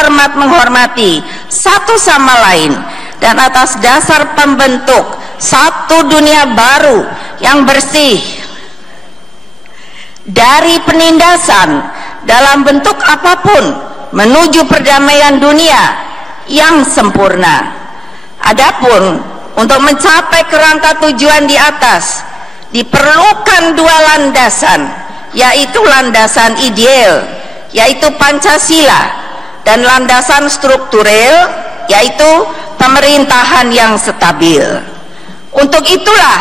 hormat menghormati satu sama lain, dan atas dasar pembentuk satu dunia baru yang bersih dari penindasan dalam bentuk apapun menuju perdamaian dunia yang sempurna. Adapun untuk mencapai kerangka tujuan di atas diperlukan dua landasan, yaitu landasan ideal, yaitu Pancasila, dan landasan struktural, yaitu pemerintahan yang stabil. Untuk itulah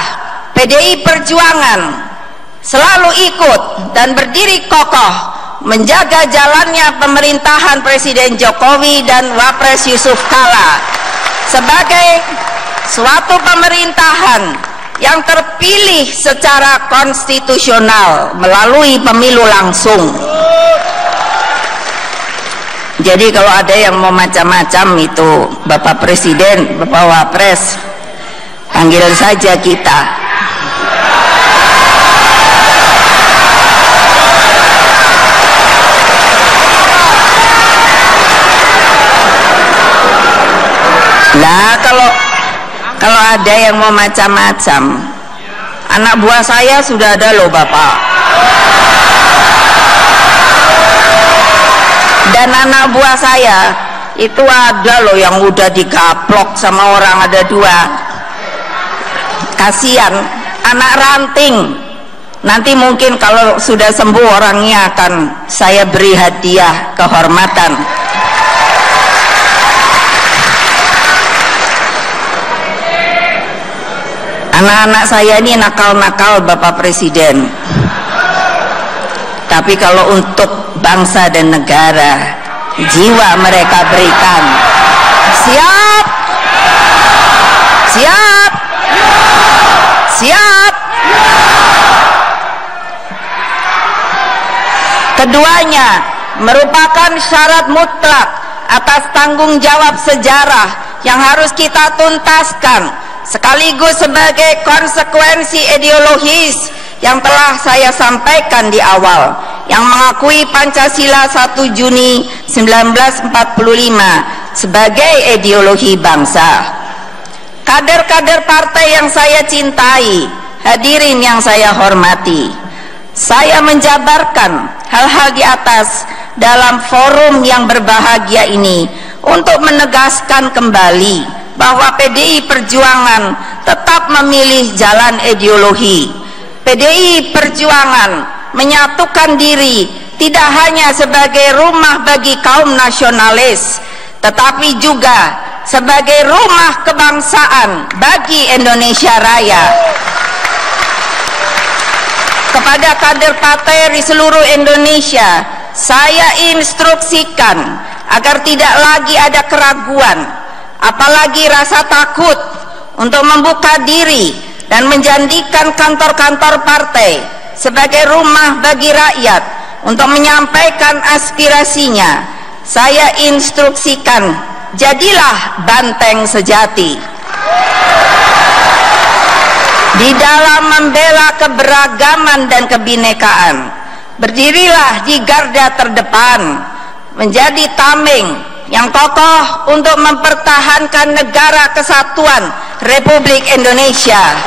PDI Perjuangan selalu ikut dan berdiri kokoh menjaga jalannya pemerintahan Presiden Jokowi dan Wapres Yusuf Kala sebagai suatu pemerintahan yang terpilih secara konstitusional melalui pemilu langsung. Jadi kalau ada yang mau macam-macam itu Bapak Presiden, Bapak Wapres, panggil saja kita. Nah, kalau ada yang mau macam-macam, anak buah saya sudah ada loh Bapak, dan anak buah saya itu ada loh yang udah digaplok sama orang, ada 2. Kasihan, anak ranting. Nanti mungkin kalau sudah sembuh orangnya akan saya beri hadiah kehormatan. Anak-anak saya ini nakal-nakal Bapak Presiden, tapi kalau untuk bangsa dan negara, jiwa mereka berikan. Siap? Siap? Siap? Keduanya merupakan syarat mutlak atas tanggung jawab sejarah yang harus kita tuntaskan, sekaligus sebagai konsekuensi ideologis yang telah saya sampaikan di awal, yang mengakui Pancasila 1 Juni 1945 sebagai ideologi bangsa. Kader-kader partai yang saya cintai, hadirin yang saya hormati, saya menjabarkan hal-hal di atas dalam forum yang berbahagia ini untuk menegaskan kembali bahwa PDI Perjuangan tetap memilih jalan ideologi. PDI Perjuangan menyatukan diri tidak hanya sebagai rumah bagi kaum nasionalis, tetapi juga sebagai rumah kebangsaan bagi Indonesia Raya. Kepada kader partai di seluruh Indonesia, saya instruksikan agar tidak lagi ada keraguan, apalagi rasa takut untuk membuka diri dan menjadikan kantor-kantor partai sebagai rumah bagi rakyat untuk menyampaikan aspirasinya. Saya instruksikan, jadilah banteng sejati di dalam membela keberagaman dan kebinekaan. Berdirilah di garda terdepan, menjadi tameng yang kokoh untuk mempertahankan negara kesatuan Republik Indonesia.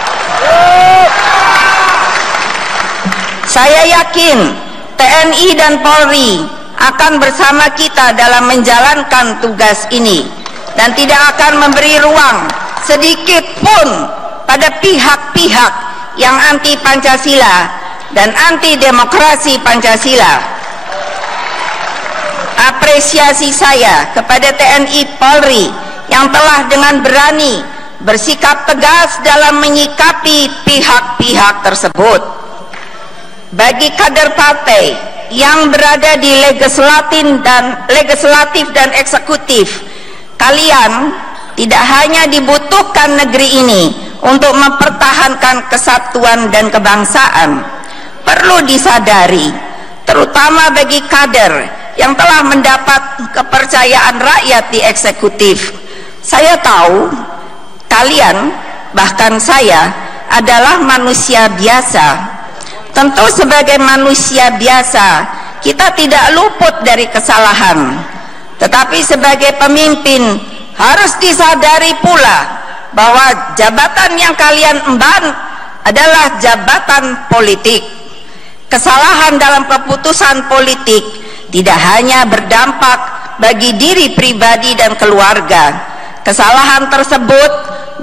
Saya yakin TNI dan Polri akan bersama kita dalam menjalankan tugas ini dan tidak akan memberi ruang sedikit pun pada pihak-pihak yang anti Pancasila dan anti demokrasi Pancasila. Apresiasi saya kepada TNI Polri yang telah dengan berani bersikap tegas dalam menyikapi pihak-pihak tersebut. Bagi kader partai yang berada di legislatif dan eksekutif, kalian tidak hanya dibutuhkan negeri ini untuk mempertahankan kesatuan dan kebangsaan. Perlu disadari, terutama bagi kader yang telah mendapat kepercayaan rakyat di eksekutif. Saya tahu kalian, bahkan saya, adalah manusia biasa. Tentu sebagai manusia biasa kita tidak luput dari kesalahan, Tetapi sebagai pemimpin harus disadari pula bahwa jabatan yang kalian emban adalah jabatan politik. Kesalahan dalam keputusan politik tidak hanya berdampak bagi diri pribadi dan keluarga. Kesalahan tersebut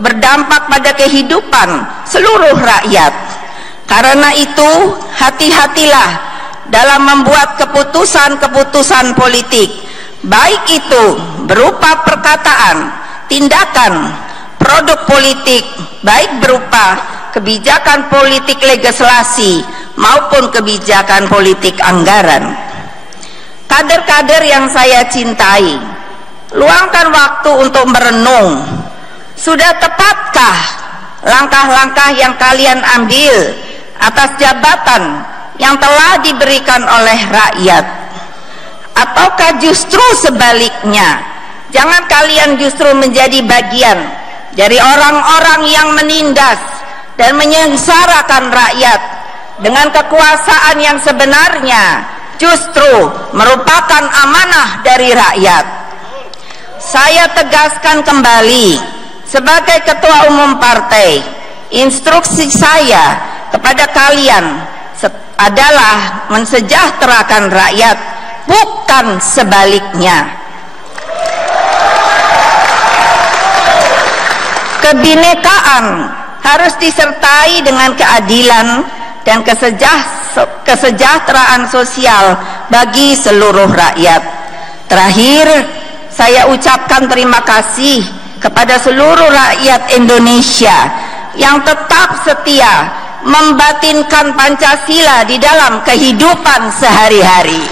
berdampak pada kehidupan seluruh rakyat. Karena itu, hati-hatilah dalam membuat keputusan-keputusan politik, baik itu berupa perkataan, tindakan, produk politik, baik berupa kebijakan politik legislasi maupun kebijakan politik anggaran. Kader-kader yang saya cintai, luangkan waktu untuk merenung. Sudah tepatkah langkah-langkah yang kalian ambil atas jabatan yang telah diberikan oleh rakyat? Ataukah justru sebaliknya, jangan kalian justru menjadi bagian dari orang-orang yang menindas dan menyengsarakan rakyat dengan kekuasaan yang sebenarnya justru merupakan amanah dari rakyat. Saya tegaskan kembali, sebagai ketua umum partai, instruksi saya kepada kalian adalah mensejahterakan rakyat, bukan sebaliknya. Kebinekaan harus disertai dengan keadilan dan kesejahteraan sosial bagi seluruh rakyat. Terakhir, saya ucapkan terima kasih kepada seluruh rakyat Indonesia yang tetap setia membatinkan Pancasila di dalam kehidupan sehari-hari.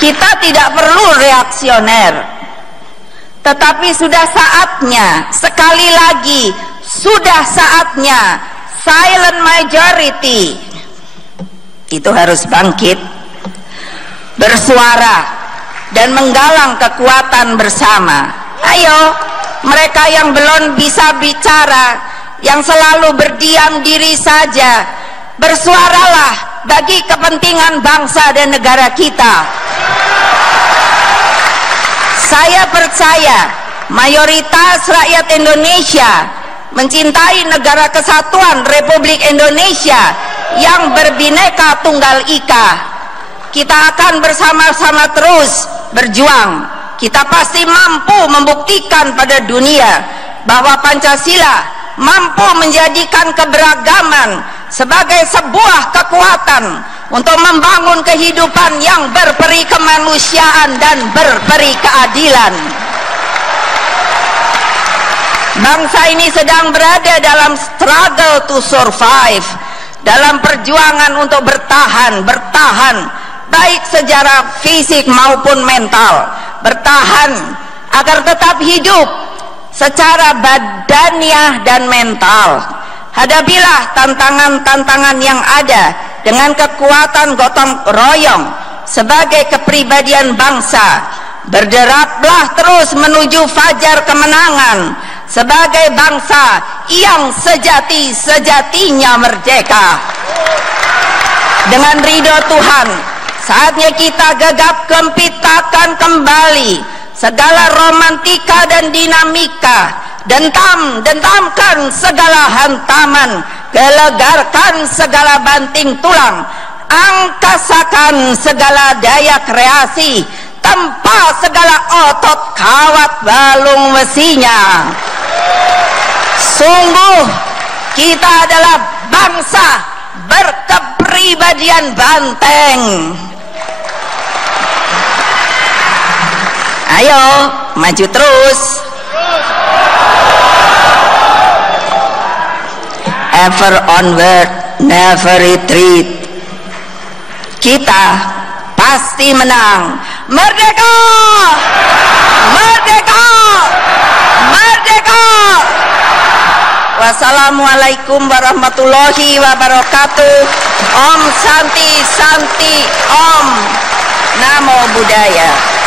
Kita tidak perlu reaksioner, tetapi sudah saatnya, sekali lagi, sudah saatnya silent majority itu harus bangkit, bersuara dan menggalang kekuatan bersama. Ayo, mereka yang belum bisa bicara, yang selalu berdiam diri saja, bersuaralah bagi kepentingan bangsa dan negara kita. Saya percaya mayoritas rakyat Indonesia mencintai negara kesatuan Republik Indonesia yang berbineka tunggal ika. Kita akan bersama-sama terus berjuang. Kita pasti mampu membuktikan pada dunia bahwa Pancasila mampu menjadikan keberagaman sebagai sebuah kekuatan untuk membangun kehidupan yang berperi kemanusiaan dan berperi keadilan. Bangsa ini sedang berada dalam struggle to survive, dalam perjuangan untuk bertahan, baik secara fisik maupun mental, bertahan agar tetap hidup secara badaniah dan mental. Hadapilah tantangan-tantangan yang ada dengan kekuatan gotong royong sebagai kepribadian bangsa. Berderaplah terus menuju fajar kemenangan sebagai bangsa yang sejati-sejatinya merdeka. Dengan ridho Tuhan, saatnya kita gegap gempitakan kembali segala romantika dan dinamika, dentamkan segala hantaman, gelegarkan segala banting tulang, angkasakan segala daya kreasi, tempa segala otot kawat balung besinya. Sungguh kita adalah bangsa berkepribadian banteng. Ayo maju terus, ever onward, never retreat. Kita pasti menang. Merdeka! Merdeka! Merdeka! Wassalamualaikum warahmatullahi wabarakatuh. Om Santi Santi Om. Namo Buddhaya.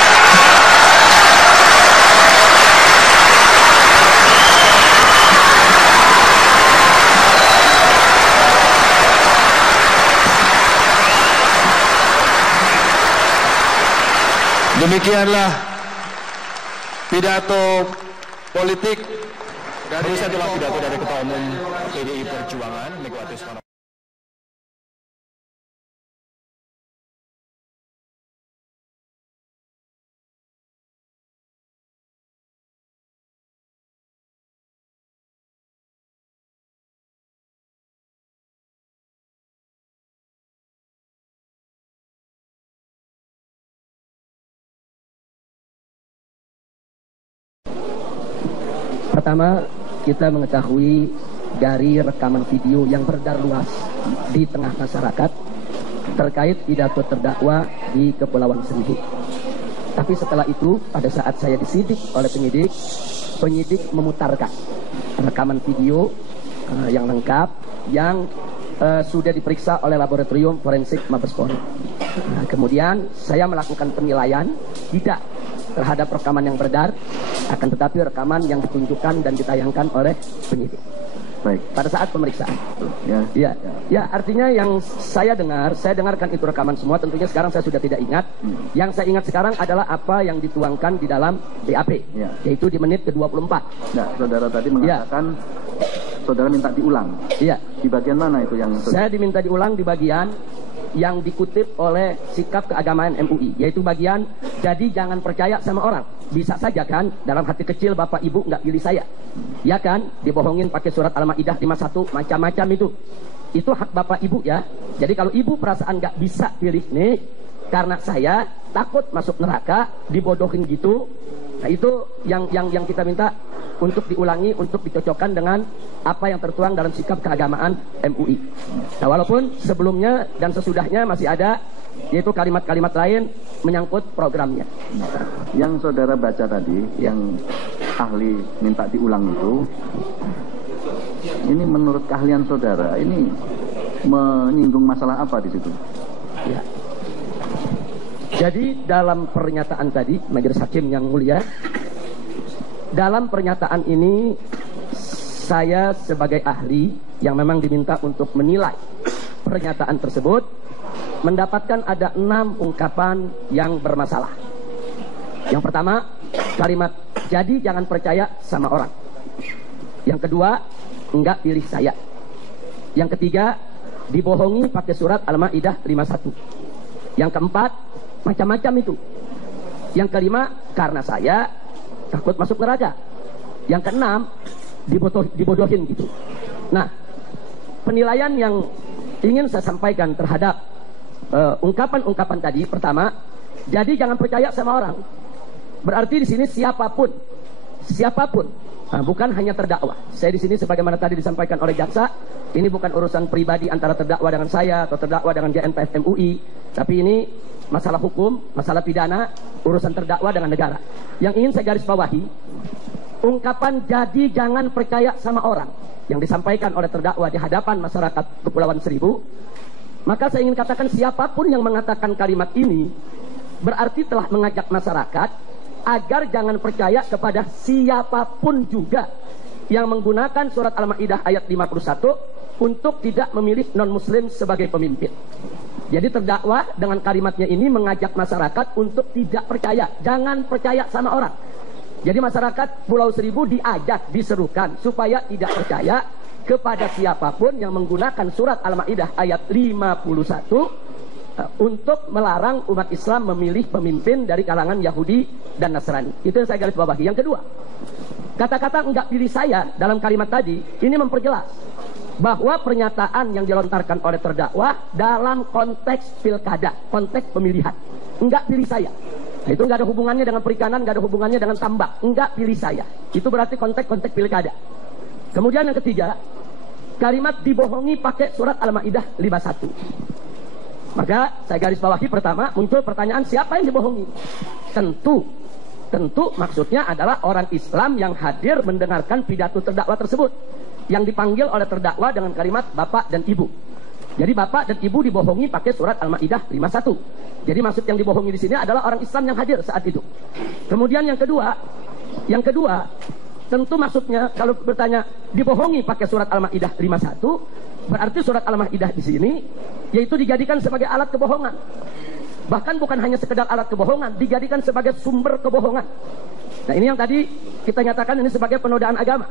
Demikianlah pidato politik dari pidato dari Ketua Umum PDI Perjuangan Megawati Soekarno. Pertama, kita mengetahui dari rekaman video yang beredar luas di tengah masyarakat terkait pidato terdakwa di Kepulauan Seribu. Tapi setelah itu, pada saat saya disidik oleh penyidik memutarkan rekaman video yang lengkap yang sudah diperiksa oleh laboratorium forensik Mabes Polri. Nah, kemudian saya melakukan penilaian tidak terhadap rekaman yang beredar, akan tetapi rekaman yang ditunjukkan dan ditayangkan oleh penyidik. Baik. Pada saat pemeriksaan. Ya. Ya, artinya yang saya dengarkan itu rekaman semua. Tentunya sekarang saya sudah tidak ingat. Yang saya ingat sekarang adalah apa yang dituangkan di dalam BAP, yaitu di menit ke-24. Nah, saudara tadi mengatakan saudara minta diulang. Iya. Di bagian mana itu yang saya diminta diulang di bagian yang dikutip oleh sikap keagamaan MUI, yaitu bagian jadi jangan percaya sama orang. Bisa saja kan dalam hati kecil Bapak Ibu nggak pilih saya, ya kan, dibohongin pakai surat Al-Maidah 51 macam-macam itu hak Bapak Ibu ya. Jadi kalau Ibu perasaan nggak bisa pilih nih karena saya takut masuk neraka dibodohin gitu, nah itu yang kita minta untuk diulangi, untuk dicocokkan dengan apa yang tertuang dalam sikap keagamaan MUI. Nah, walaupun sebelumnya dan sesudahnya masih ada, yaitu kalimat-kalimat lain menyangkut programnya. Yang saudara baca tadi, yang ahli minta diulang itu, ini menurut keahlian saudara, ini menyinggung masalah apa di situ? Ya. Jadi dalam pernyataan tadi, Majelis Hakim yang mulia, dalam pernyataan ini saya sebagai ahli yang memang diminta untuk menilai pernyataan tersebut mendapatkan ada 6 ungkapan yang bermasalah. Yang pertama, kalimat jadi jangan percaya sama orang. Yang kedua, enggak pilih saya. Yang ketiga, dibohongi pakai surat Al-Maidah 51. Yang keempat, macam-macam itu. Yang kelima, karena saya takut masuk neraka. Yang keenam, dibodohin gitu. Nah, penilaian yang ingin saya sampaikan terhadap ungkapan-ungkapan tadi, pertama, jadi jangan percaya sama orang. Berarti di sini siapapun, nah, bukan hanya terdakwa. Saya di sini sebagaimana tadi disampaikan oleh jaksa, ini bukan urusan pribadi antara terdakwa dengan saya atau terdakwa dengan GNPF MUI, tapi ini masalah hukum, masalah pidana, urusan terdakwa dengan negara. Yang ingin saya garis bawahi, ungkapan jadi jangan percaya sama orang yang disampaikan oleh terdakwa di hadapan masyarakat Kepulauan Seribu, maka saya ingin katakan siapapun yang mengatakan kalimat ini berarti telah mengajak masyarakat agar jangan percaya kepada siapapun juga yang menggunakan surat Al-Maidah ayat 51 untuk tidak memilih non-muslim sebagai pemimpin. Jadi terdakwa dengan kalimatnya ini mengajak masyarakat untuk tidak percaya, jangan percaya sama orang. Jadi masyarakat Pulau Seribu diajak, diserukan supaya tidak percaya kepada siapapun yang menggunakan surat Al-Maidah ayat 51 untuk melarang umat Islam memilih pemimpin dari kalangan Yahudi dan Nasrani. Itu yang saya garis bawahi. Yang kedua, kata-kata enggak pilih saya dalam kalimat tadi ini memperjelas bahwa pernyataan yang dilontarkan oleh terdakwa dalam konteks pilkada, konteks pemilihan. Enggak pilih saya. Nah, itu enggak ada hubungannya dengan perikanan, enggak ada hubungannya dengan tambak. Enggak pilih saya. Itu berarti konteks pilkada. Kemudian yang ketiga, kalimat dibohongi pakai surat Al-Maidah 51. Maka saya garis bawahi, pertama muncul pertanyaan siapa yang dibohongi. Tentu maksudnya adalah orang Islam yang hadir mendengarkan pidato terdakwa tersebut, yang dipanggil oleh terdakwa dengan kalimat Bapak dan Ibu. Jadi Bapak dan Ibu dibohongi pakai surat Al-Maidah 51. Jadi maksud yang dibohongi di sini adalah orang Islam yang hadir saat itu. Kemudian yang kedua, tentu maksudnya kalau bertanya dibohongi pakai surat Al-Maidah 51, berarti surat Al-Maidah di sini yaitu dijadikan sebagai alat kebohongan. Bahkan bukan hanya sekedar alat kebohongan, dijadikan sebagai sumber kebohongan. Nah, ini yang tadi kita nyatakan ini sebagai penodaan agama.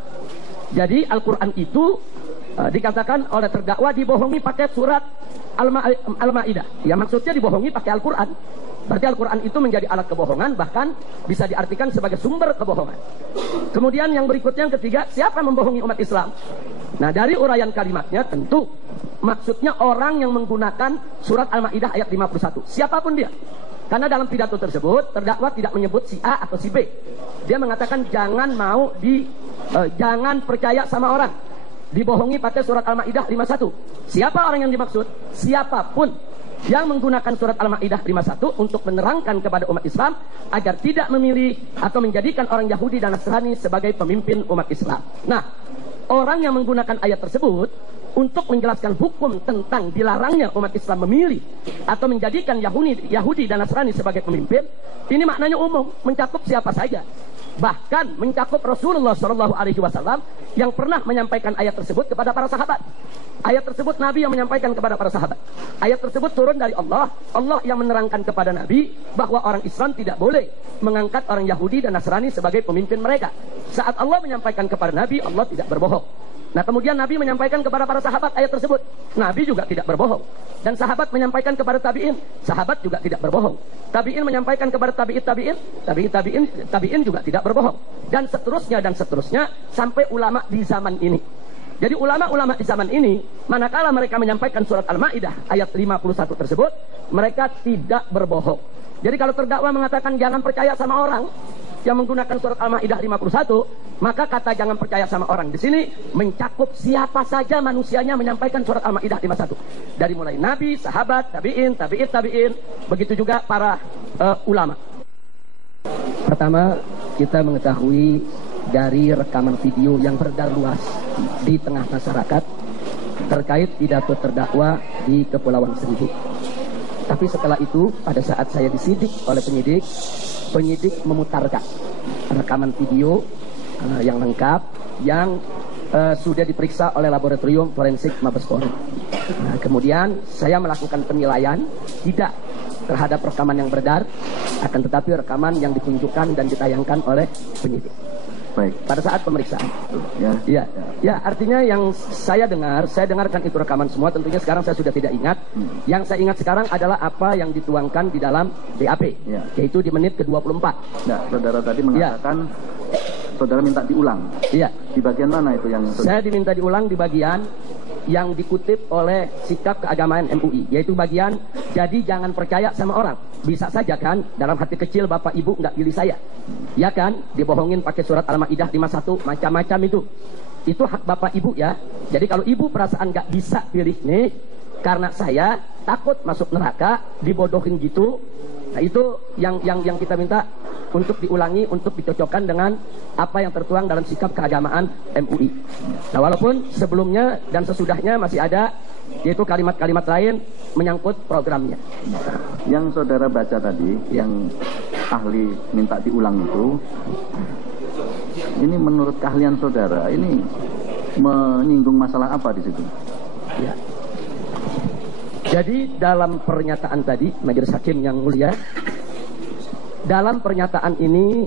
Jadi Al-Quran itu dikatakan oleh terdakwa dibohongi pakai surat Al-Ma'idah. Ya, maksudnya dibohongi pakai Al-Quran. Berarti Al-Quran itu menjadi alat kebohongan, bahkan bisa diartikan sebagai sumber kebohongan. Kemudian yang berikutnya, yang ketiga, siapa membohongi umat Islam? Nah, dari uraian kalimatnya tentu maksudnya orang yang menggunakan surat Al-Ma'idah ayat 51. Siapapun dia. Karena dalam pidato tersebut terdakwa tidak menyebut si A atau si B. Dia mengatakan jangan percaya sama orang. Dibohongi pakai surat Al-Ma'idah 51. Siapa orang yang dimaksud? Siapapun yang menggunakan surat Al-Ma'idah 51 untuk menerangkan kepada umat Islam agar tidak memilih atau menjadikan orang Yahudi dan Nasrani sebagai pemimpin umat Islam. Nah, orang yang menggunakan ayat tersebut untuk menjelaskan hukum tentang dilarangnya umat Islam memilih atau menjadikan Yahudi dan Nasrani sebagai pemimpin, ini maknanya umum, mencakup siapa saja. Bahkan mencakup Rasulullah SAW yang pernah menyampaikan ayat tersebut kepada para sahabat. Ayat tersebut Nabi yang menyampaikan kepada para sahabat. Ayat tersebut turun dari Allah. Allah yang menerangkan kepada Nabi bahwa orang Islam tidak boleh mengangkat orang Yahudi dan Nasrani sebagai pemimpin mereka. Saat Allah menyampaikan kepada Nabi, Allah tidak berbohong. Nah, kemudian Nabi menyampaikan kepada para sahabat ayat tersebut. Nabi juga tidak berbohong. Dan sahabat menyampaikan kepada tabi'in. Sahabat juga tidak berbohong. Tabi'in menyampaikan kepada tabi'in juga tidak berbohong. Dan seterusnya sampai ulama di zaman ini. Jadi ulama-ulama di zaman ini, manakala mereka menyampaikan surat Al-Ma'idah ayat 51 tersebut, mereka tidak berbohong. Jadi kalau terdakwa mengatakan jangan percaya sama orang yang menggunakan surat Al-Ma'idah 51, maka kata jangan percaya sama orang di sini mencakup siapa saja manusianya menyampaikan surat Al-Ma'idah 51. Dari mulai Nabi, sahabat, tabi'in, begitu juga para ulama. Pertama, kita mengetahui dari rekaman video yang beredar luas di tengah masyarakat terkait pidato terdakwa di Kepulauan Seribu. Tapi setelah itu, pada saat saya disidik oleh penyidik memutarkan rekaman video yang lengkap yang sudah diperiksa oleh laboratorium forensik Mabes Polri. Nah, kemudian saya melakukan penilaian tidak terhadap rekaman yang beredar, akan tetapi rekaman yang ditunjukkan dan ditayangkan oleh penyidik. Baik. Pada saat pemeriksaan. Ya, artinya yang saya dengarkan itu rekaman semua. Tentunya sekarang saya sudah tidak ingat. Yang saya ingat sekarang adalah apa yang dituangkan di dalam BAP, yaitu di menit ke-24. Nah, saudara tadi mengatakan saudara minta diulang. Iya. Di bagian mana itu yang saudara? Saya diminta diulang di bagian yang dikutip oleh sikap keagamaan MUI, yaitu bagian jadi jangan percaya sama orang. Bisa saja kan dalam hati kecil Bapak Ibu nggak pilih saya, ya kan, dibohongin pakai surat Al-Ma'idah 51 macam-macam itu hak Bapak Ibu ya. Jadi kalau Ibu perasaan nggak bisa pilih nih karena saya takut masuk neraka dibodohin gitu, nah itu yang kita minta untuk diulangi, untuk dicocokkan dengan apa yang tertuang dalam sikap keagamaan MUI. Nah, walaupun sebelumnya dan sesudahnya masih ada, yaitu kalimat-kalimat lain menyangkut programnya. Yang saudara baca tadi, yang ahli minta diulang itu, ini menurut keahlian saudara, ini menyinggung masalah apa di situ? Ya. Jadi dalam pernyataan tadi, Majelis Hakim yang mulia, dalam pernyataan ini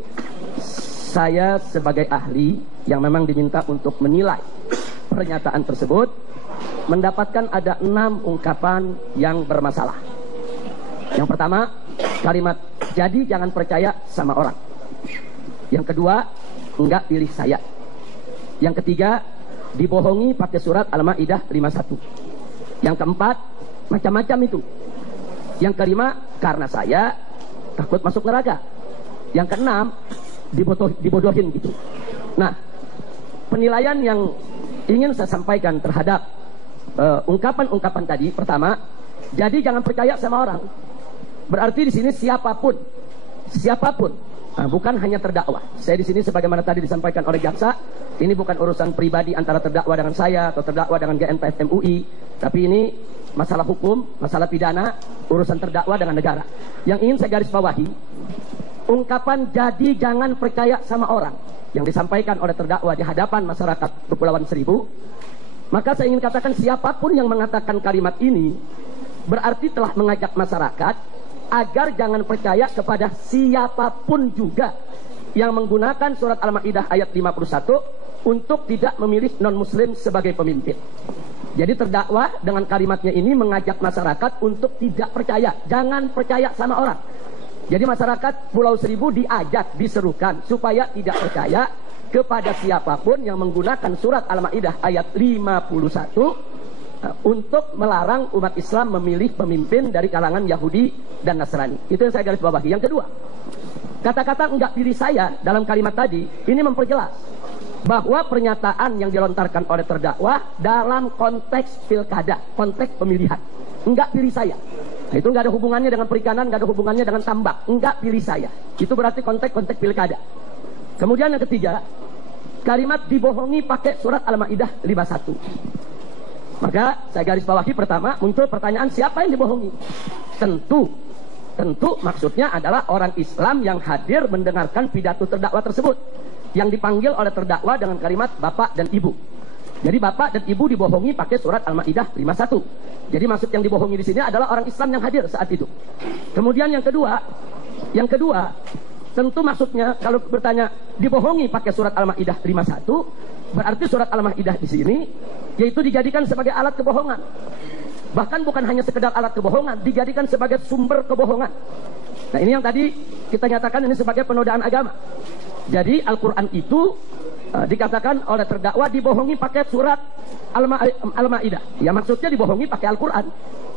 saya sebagai ahli yang memang diminta untuk menilai pernyataan tersebut mendapatkan ada 6 ungkapan yang bermasalah. Yang pertama, kalimat jadi jangan percaya sama orang. Yang kedua, enggak pilih saya. Yang ketiga, dibohongi pakai surat Al-Ma'idah 51. Yang keempat, macam-macam itu. Yang kelima, karena saya takut masuk neraka. Yang keenam, dibodohin gitu. Nah, penilaian yang ingin saya sampaikan terhadap ungkapan-ungkapan tadi, pertama, jadi jangan percaya sama orang. Berarti di sini siapapun, nah, bukan hanya terdakwa. Saya di sini sebagaimana tadi disampaikan oleh jaksa, ini bukan urusan pribadi antara terdakwa dengan saya atau terdakwa dengan GNPF MUI, tapi ini masalah hukum, masalah pidana, urusan terdakwa dengan negara. Yang ingin saya garis bawahi, ungkapan jadi jangan percaya sama orang yang disampaikan oleh terdakwa di hadapan masyarakat Kepulauan Seribu, maka saya ingin katakan siapapun yang mengatakan kalimat ini berarti telah mengajak masyarakat agar jangan percaya kepada siapapun juga yang menggunakan surat Al-Maidah ayat 51 untuk tidak memilih non-muslim sebagai pemimpin. Jadi terdakwa dengan kalimatnya ini mengajak masyarakat untuk tidak percaya, jangan percaya sama orang. Jadi masyarakat Pulau Seribu diajak, diserukan supaya tidak percaya kepada siapapun yang menggunakan surat Al-Maidah ayat 51 untuk melarang umat Islam memilih pemimpin dari kalangan Yahudi dan Nasrani. Itu yang saya garis bawahi. Yang kedua, kata-kata enggak pilih saya dalam kalimat tadi ini memperjelas bahwa pernyataan yang dilontarkan oleh terdakwa dalam konteks pilkada, konteks pemilihan. Enggak pilih saya. Nah, itu enggak ada hubungannya dengan perikanan, enggak ada hubungannya dengan tambak. Enggak pilih saya. Itu berarti konteks pilkada. Kemudian yang ketiga, kalimat dibohongi pakai surat Al-Maidah 51. Maka saya garis bawahi pertama, muncul pertanyaan siapa yang dibohongi? Tentu maksudnya adalah orang Islam yang hadir mendengarkan pidato terdakwa tersebut, yang dipanggil oleh terdakwa dengan kalimat bapak dan ibu. Jadi bapak dan ibu dibohongi pakai surat Al-Maidah 51. Jadi maksud yang dibohongi di sini adalah orang Islam yang hadir saat itu. Kemudian yang kedua, tentu maksudnya kalau bertanya dibohongi pakai surat Al-Maidah 51, berarti surat Al-Maidah di sini yaitu dijadikan sebagai alat kebohongan. Bahkan bukan hanya sekedar alat kebohongan, dijadikan sebagai sumber kebohongan. Nah, ini yang tadi kita nyatakan ini sebagai penodaan agama. Jadi Al-Quran itu dikatakan oleh terdakwa dibohongi pakai surat Al-Maidah. Ya maksudnya dibohongi pakai Al-Quran.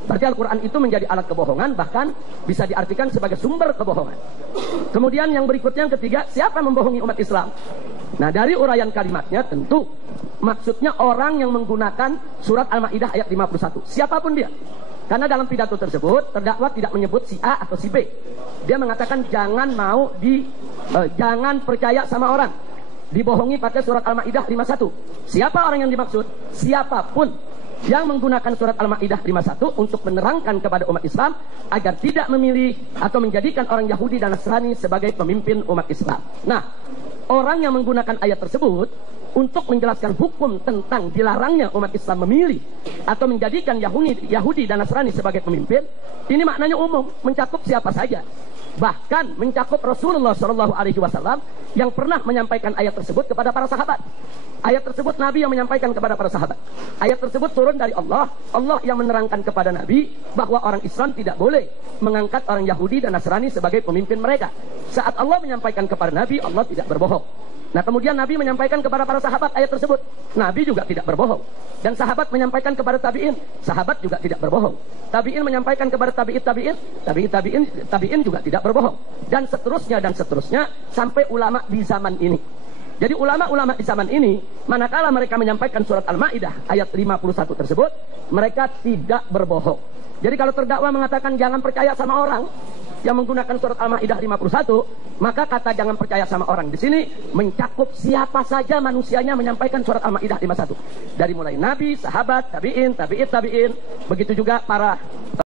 Berarti Al-Quran itu menjadi alat kebohongan, bahkan bisa diartikan sebagai sumber kebohongan. Kemudian yang berikutnya, yang ketiga, siapa membohongi umat Islam? Nah, dari uraian kalimatnya tentu maksudnya orang yang menggunakan surat Al-Maidah ayat 51. Siapapun dia. Karena dalam pidato tersebut terdakwa tidak menyebut si A atau si B. Dia mengatakan jangan percaya sama orang. Dibohongi pakai surat Al-Maidah 51. Siapa orang yang dimaksud? Siapapun yang menggunakan surat Al-Maidah 51 untuk menerangkan kepada umat Islam agar tidak memilih atau menjadikan orang Yahudi dan Nasrani sebagai pemimpin umat Islam. Nah, orang yang menggunakan ayat tersebut untuk menjelaskan hukum tentang dilarangnya umat Islam memilih atau menjadikan Yahudi dan Nasrani sebagai pemimpin, ini maknanya umum, mencakup siapa saja. Bahkan mencakup Rasulullah SAW yang pernah menyampaikan ayat tersebut kepada para sahabat. Ayat tersebut Nabi yang menyampaikan kepada para sahabat. Ayat tersebut turun dari Allah. Allah yang menerangkan kepada Nabi bahwa orang Islam tidak boleh mengangkat orang Yahudi dan Nasrani sebagai pemimpin mereka. Saat Allah menyampaikan kepada Nabi, Allah tidak berbohong. Nah, kemudian Nabi menyampaikan kepada para sahabat ayat tersebut. Nabi juga tidak berbohong. Dan sahabat menyampaikan kepada tabi'in. Sahabat juga tidak berbohong. Tabi'in menyampaikan kepada tabi'in juga tidak berbohong. Dan seterusnya sampai ulama di zaman ini. Jadi ulama-ulama di zaman ini, manakala mereka menyampaikan surat Al-Maidah ayat 51 tersebut, mereka tidak berbohong. Jadi kalau terdakwa mengatakan jangan percaya sama orang yang menggunakan surat Al-Maidah 51, maka kata jangan percaya sama orang di sini mencakup siapa saja manusianya menyampaikan surat Al-Maidah 51. Dari mulai nabi, sahabat, tabi'in, begitu juga para